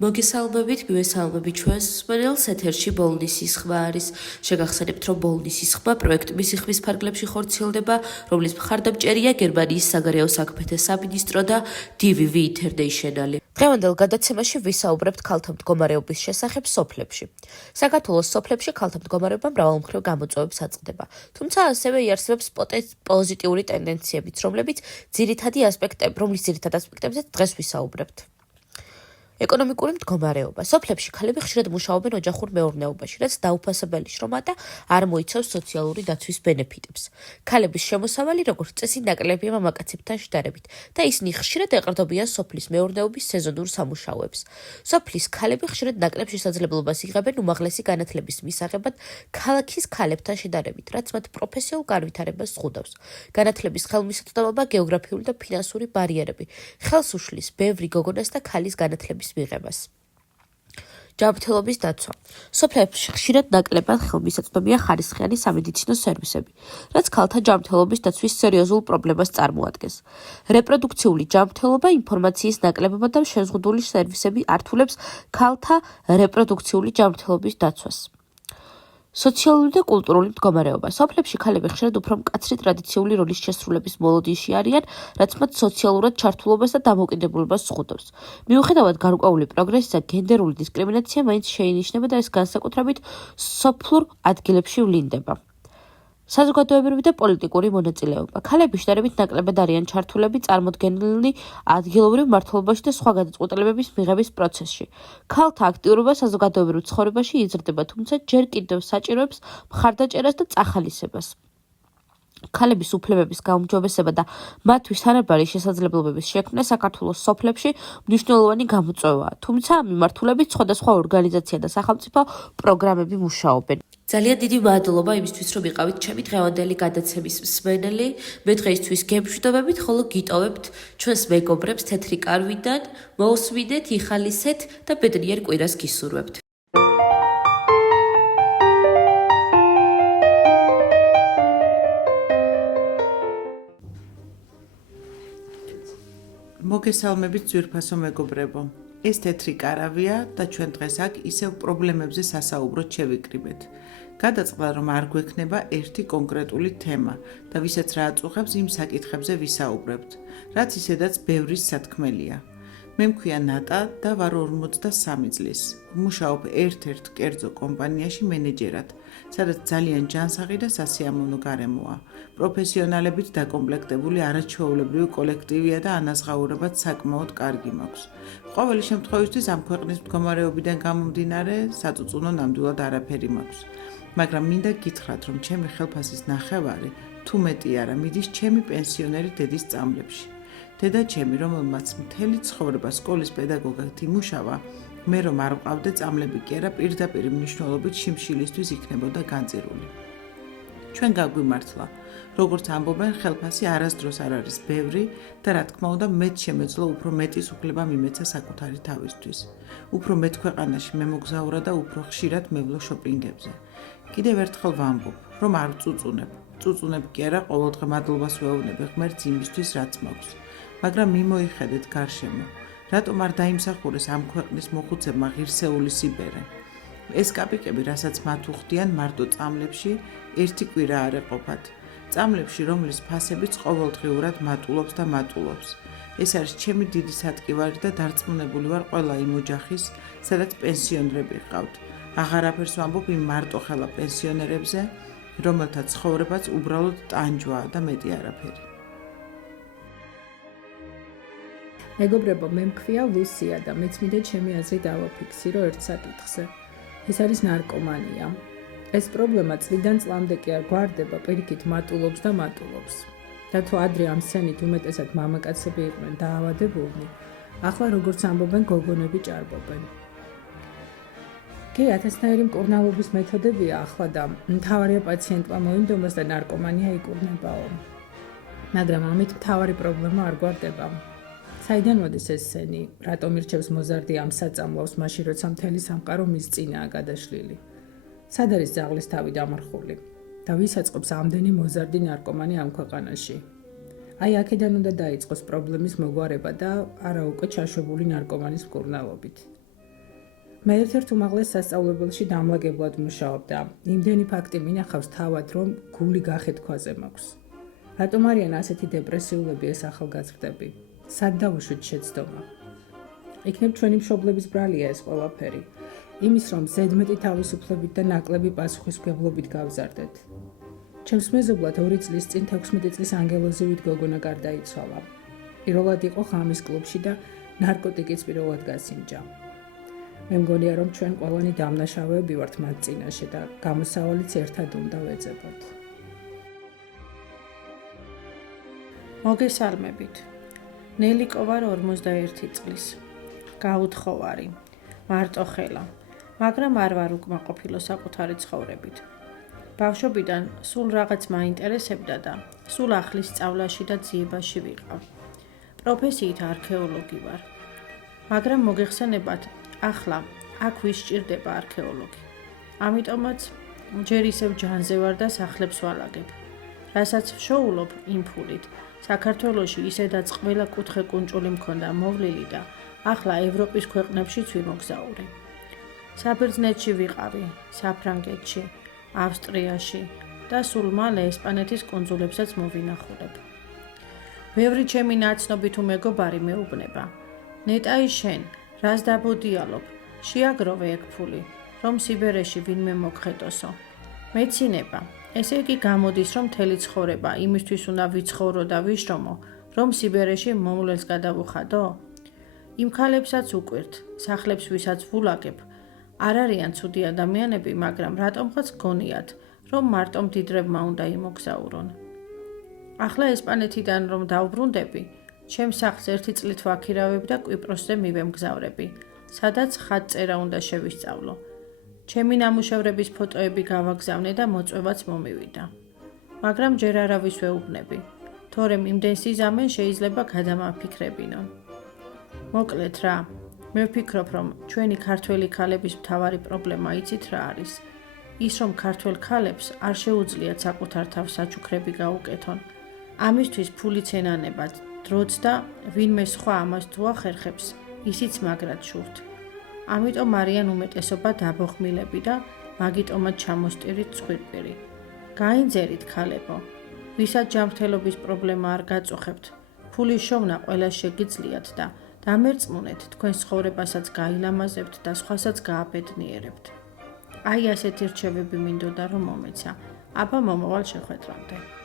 მოგესალმებით, მივესალმებით ჩვენს მსმენელს, ეთერში ბოლნისის ხმა არის. შეგახსენებთ, რომ ბოლნისის ხმა პროექტ მისიხმის ფარგლებში ხორციელდება, რომლის მხარდამჭერია გერმანიის საგარეო საქმეთა სამინისტრო და DVV International. დღევანდელ გადაცემაში ვისაუბრებთ ქალთა მდგომარეობის შესახებ სოფლებში. საქართველოს სოფლებში ქალთა მდგომარეობა მრავალმხრივ გამოწვევებს აწყდება, თუმცა ასევე იარსებებს პოზიტიური ტენდენციებიც, რომლის ძირითად ასპექტებზე დღეს ვისაუბრებთ. ეკონომიკური მდგომარეობა. სოფლებში ქალები ხშირად მუშაობენ ოჯახურ მეურნეობაში, რაც დაუფასებელი შრომა და არ მოიცავს სოციალური დაცვის ბენეფიტებს. ქალების შემოსავალი, როგორც წესი, ნაკლებია მამაკაცებთან შედარებით და ისინი ხშირად ეყრდნობიან სოფლის მეურნეობის სეზონურ სამუშაოებს. სოფლის ქალები ხშირად ნაკლებ შესაძლებლობას იღებენ უმაღლესი განათლების მისაღებად ქალაქის ქალებთან შედარებით, რაც მათ პროფესიულ განვითარებას ზღუდავს. განათლების ხელმისაწვდომობა, გეოგრაფიული და ფინანსური ბარიერები ხელს უშლის ბევრი გოგონას და ქალის განათლების მიღებას. ჯანმრთელობის დაცვა. სოფლებში ხშირად ნაკლებად ხელმისაწვდომია ხარისხიანი სამედიცინო სერვისები, რაც ქალთა ჯანმრთელობის დაცვის სერიოზულ პრობლემას წარმოადგენს. რეპროდუქციული ჯანმრთელობა, ინფორმაციის ნაკლებობა და შეზღუდული სერვისები ართულებს ქალთა რეპროდუქციული ჯანმრთელობის დაცვას. სოციალური და კულტურული მდგომარეობა. სოფლებში ქალები ხშირად უფრო მკაცრი ტრადიციული როლის შესრულების მოლოდინში არიან, რაც მათ სოციალურად ჩართულობას და დამოუკიდებლობას ზღუდავს. მიუხედავად გარკვეული პროგრესისა, გენდერული დისკრიმინაცია მაინც შეინიშნება და ეს განსაკუთრებით სოფლურ ადგილებში ვლინდება. საზოგადოებრივი და პოლიტიკური მონაწილეობა. ქალები შედარებით ნაკლებად არიან ჩართულები წარმოდგენილი ადგილობრივ მმართველობაში და სხვა გადაწყვეტილებების მიღების პროცესში. ქალთა აქტიურობა საზოგადოებრივ ცხოვრებაში იზრდება, თუმცა ჯერ კიდევ საჭიროებს მხარდაჭერას და წახალისებას. ქალების უფლებების გაუმჯობესება და მათთვის თანაბარი შესაძლებლობების შექმნა საქართველოს სოფლებში მნიშვნელოვანი გამოწვევაა, თუმცა ამ მიმართულებით სხვადასხვა ორგანიზაცია და სახელმწიფო პროგრამები მუშაობენ. ძალიან დიდი მადლობა იმისთვის, რომ იყავით ჩემი დღევანდელი გადაცემის მსმენელი. მე დღეისთვის გემშვიდობებით, ხოლო გიტოვებთ ჩვენს მეგობრებს თეთრი კარვიდან, მოусვიდეთ, იხალისეთ და ბედნიერ კვირას გისურვებთ. მოგესალმებით ძვირფასო მეგობრებო. ეს თეთრი კარავია და ჩვენ დღეს აქ ისევ პრობლემებზე სასაუბროდ შევიკრიბეთ. გადაწყდა, რომ არ გვექნება ერთი კონკრეტული თემა და ვისაც რა აწუხებს იმ საკითხებზე ვისაუბრებთ, რაც ისედაც ბევრის სათქმელია. მე მქვია ნატა და ვარ 43 წლის. ვმუშაობ ერთ-ერთ კერძო კომპანიაში მენეჯერად, სადაც ძალიან ჯანსაღი და სასიამოვნო გარემოა. პროფესიონალებით დაკომპლექტებული არაჩვეულებრივი კოლექტივია და ანაზღაურებაც საკმაოდ კარგი მაქვს. ყოველი შემთხვევისთვის ამ ქვეყნის მდგომარეობიდან გამომდინარე, საწუწუნო ნამდვილად არაფერი მაქვს. მაგრამ მინდა გითხრათ, რომ ჩემი ხელფასის ნახევარი, თუ მეტი არა, მიდის ჩემი პენსიონერი დედის წამლებში. დედა ჩემი, რომელმაც მთელი ცხოვრება სკოლის პედაგოგად იმუშავა, მე რომ არ ვყავდე წამლები კი არა, პირდაპირ მნიშვნელობით შიმშილისთვის იქნებოდა განწირული. ჩვენ გაგვიმართლა, როგორც ამბობენ, ხელფასი არასდროს არ არის ბევრი და რა თქმა უნდა, მეც შემეძლო უფრო მეტის უფლება მიმეცა საკუთარი თავისთვის. უფრო მეტ ქვეყანაში მემოგზაურა და უფრო ხშირად მევლო შოპინგებზე. კიდევ ერთხელ ვამბობ, რომ არ წუწუნებ კი არა, ყოველდღე მადლობას ვეუბნები ღმერთს იმისთვის, რაც მაქვს. მაგრამ მიმოიხედეთ გარშემო, რატომ არ დაიმსახურეს ამ ქვეყნის მოხუცებმა ღირსეული სიბერე? ეს კაპიკები, რასაც მათ უხდიან მარტო წამლებში, ერთი კვირა არ ეყოფათ. წამლებში, რომლის ფასებიც ყოველდღიურად მატულობს და მატულობს. ეს არის ჩემი დიდი სატკივარი და დარწმუნებული ვარ ყველა იმ ოჯახის, სადაც პენსიონერები ჰყავთ. აღარაფერს ვამბობ იმ მარტოხელა პენსიონერებზე, რომელთა ცხოვრებაც უბრალოდ ტანჯვაა და მეტი არაფერი. მეგობრებო, მე მქვია ლუსია და მეც მინდა ჩემი აზრი დავაფიქსირო ერთ საკითხზე. ეს არის ნარკომანია. ეს პრობლემა წლიდან წლამდე კი არ გვარდება, პირიქით მატულობს და მატულობს. და თუ ადრე ამ სცენით უმეტესად მამაკაცები იყვნენ დაავადებულნი, ახლა როგორც ამბობენ, გოგონები ჭარბობენ. კი, ათასნაირი მკურნალობის მეთოდებია ახლა და მთავარია პაციენტმა მოინდომოს და ნარკომანია იკურნებაო. მაგრამ ამით მთავარი პრობლემა არ გვარდება. საიდან მოდის ეს სცენი? რატომ ირჩევს მოზარდი ამ საწამლავს, მაშინ როცა მთელი სამყარო მის წინაა გადაშლილი? სად არის ძაღლის თავი დამარხული? და ვის აწყობს ამდენი მოზარდი ნარკომანი ამ ქვეყანაში? აი აქედან უნდა დაიწყოს პრობლემის მოგვარება და არა უკვე ჩაშვებული ნარკომანის მკურნალობით. მე ერთ-ერთ უმაღლეს სასწავლებელში დამლაგებლად მუშაობდა. იმდენი ფაქტი მინახავს თავად, რომ გული გახეთქვაზე მაქვს. რატომ არიან ასეთი დეპრესიულები ეს ახალგაზრდები? სად დავუშვით შეცდომა? იქნებ ჩვენი მშობლების ბრალია ეს ყველაფერი. იმის, რომ ზედმეტი თავისუფლებით და ნაკლები პასუხისმგებლობით გავზარდეთ. ჩემს მეზობლად 2 წლის წინ 16 წლის ანგელოზივით გოგონა გარდაიცვალა. პირველად იყო ღამის კლუბში და ნარკოტიკის პირველად გასინჯა. მე მგონია, რომ ჩვენ ყველანი დამნაშავეები ვართ მათ წინაშე და გამოსავალიც ერთად უნდა ვეძებოთ. მოგესალმებით. ნელიკო ვარ 51 წლის. გაუთხოვარი. მარტოხელა. მაგრამ არ ვარ უკმაყოფილო საკუთარი ცხოვრებით. ბავშვობიდან სულ რაღაც მაინტერესებდა და სულ ახლის სწავლაში და ძიებაში ვიყავ. პროფესიით არქეოლოგი ვარ. მაგრამ მოგეხსენებათ, ახლა აქ ვის სჭირდება არქეოლოგი. ამიტომაც ჯერ ისევ ჯანზე ვარ და სახლებს ვალაგებ. რასაც ვშოულობ იმ ფულით, საქართველოში ისედაც ყველა კუთხე კუნჭული მქონდა მოვლილი და ახლა ევროპის ქვეყნებშიც ვიმოგზაურე. საბერძნეთში ვიყავი, საფრანგეთში, ავსტრიაში და სულ მალე ესპანეთის კუნძულებსაც მოვინახულებ. ბევრი ჩემი ნაცნობი თუ მეგობარი მეუბნება. ნეტაი შენ, რას დაბოდიალობ? შეაგროვე ეგ ფული, რომ სიბერეში ვინმე მოგხედოსო. მეცინება, ესე იგი გამოდის, რომ მთელი ცხოვრება იმისთვის უნდა ვიცხოვრო და ვიშრომო, რომ სიბერეში მომვლელს გადავუხადო? იმ ქალებსაც უკვირთ, სახლებს ვისაც ვულაგებ, არ არიან ცუდი ადამიანები, მაგრამ რატომღაც გონიათ, რომ მარტო მდიდრებმა უნდა იმოგზაურონ. ახლა ესპანეთიდან რომ დავბრუნდები, ჩემს სახლს 1 წლით ვაქირავებ და კვიპროსზე მივემგზავრები, სადაც ხატწერა უნდა შევისწავლო. ჩემი ნამუშევრების ფოტოები გავაგზავნე და მოწვევაც მომივიდა. მაგრამ ჯერ არავის ვეუბნები, თორემ იმდენ სიზამენ შეიძლება გადამაფიქრებინონ. მოკლედ რა, მე ვფიქრობ, რომ ჩვენი ქართველი ქალების მთავარი პრობლემა იცით რა არის? ის, რომ ქართველ ქალებს არ შეუძლიათ საკუთარ თავს საჩუქრები გაუკეთონ. ამისთვის ფულიც ენანებათ, დროც და ვინმე სხვა ამას თუ ახერხებს, ისიც მაგრად შურთ. ამიტომ არიან უმეტესობა დაბოხმილები და მაგიტომაც ჩამოსტირით ცხვირპირი. გაინძერით ქალებო, ვისაც ჯანმრთელობის პრობლემა არ გაწუხებთ, ფულის შოვნა ყველას შეგიძლიათ და დამერწმუნეთ, თქვენ ცხოვრებასაც გაილამაზებთ და სხვასაც გააბედნიერებთ. აი ასეთი რჩევები მინდოდა რომ მომეცა. აბა მომავალ შეხვედრამდე.